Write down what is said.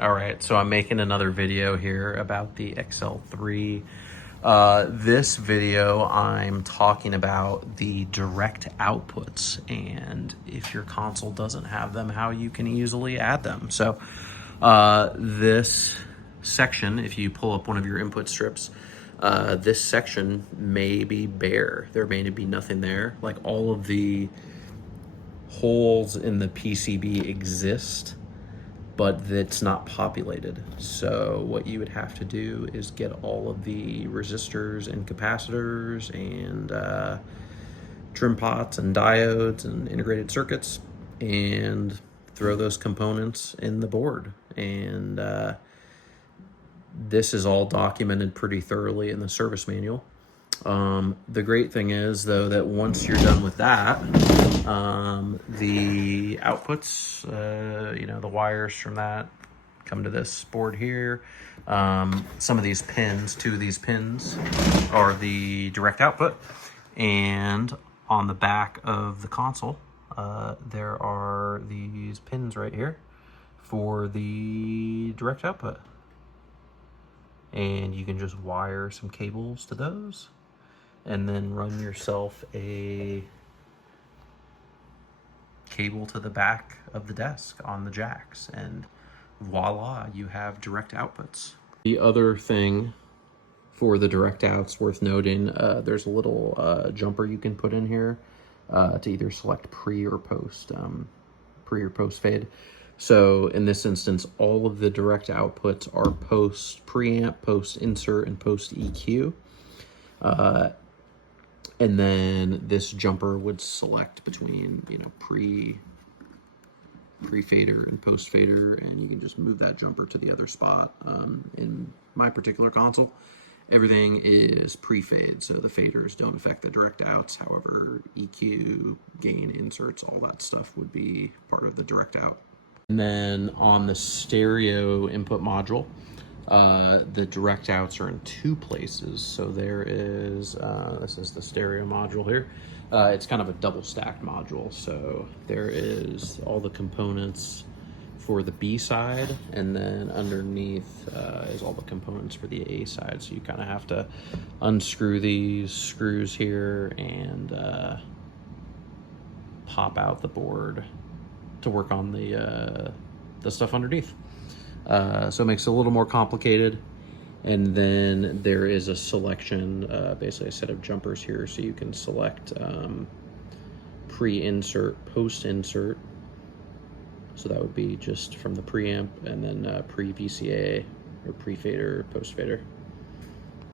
All right, so I'm making another video here about the XL3. This video, I'm talking about the direct outputs and if your console doesn't have them, how you can easily add them. So this section, if you pull up one of your input strips, this section may be bare. There may be nothing there. Like all of the holes in the PCB exist, but it's not populated. So what you would have to do is get all of the resistors and capacitors and trim pots and diodes and integrated circuits and throw those components in the board. And this is all documented pretty thoroughly in the service manual. The great thing is, though, that once you're done with that, the outputs, the wires from that come to this board here. Some of these pins, two of these pins, are the direct output. And on the back of the console, there are these pins right here for the direct output. And you can just wire some cables to those and then run yourself a cable to the back of the desk on the jacks, and voila, you have direct outputs. The other thing for the direct outs worth noting, there's a little jumper you can put in here to either select pre or post fade. So in this instance, all of the direct outputs are post preamp, post insert, and post EQ. And then this jumper would select between, pre-fader and post-fader, and you can just move that jumper to the other spot. In my particular console, everything is pre-fade, so the faders don't affect the direct outs. However, EQ, gain, inserts, all that stuff would be part of the direct out. And then on the stereo input module, the direct outs are in two places. So there is, this is the stereo module here. It's kind of a double stacked module. So there is all the components for the B side, and then underneath is all the components for the A side. So you kind of have to unscrew these screws here and pop out the board to work on the stuff underneath. So it makes it a little more complicated. And then there is a selection, basically a set of jumpers here, so you can select pre-insert, post-insert. So that would be just from the preamp, and then pre-VCA or pre-fader, post-fader.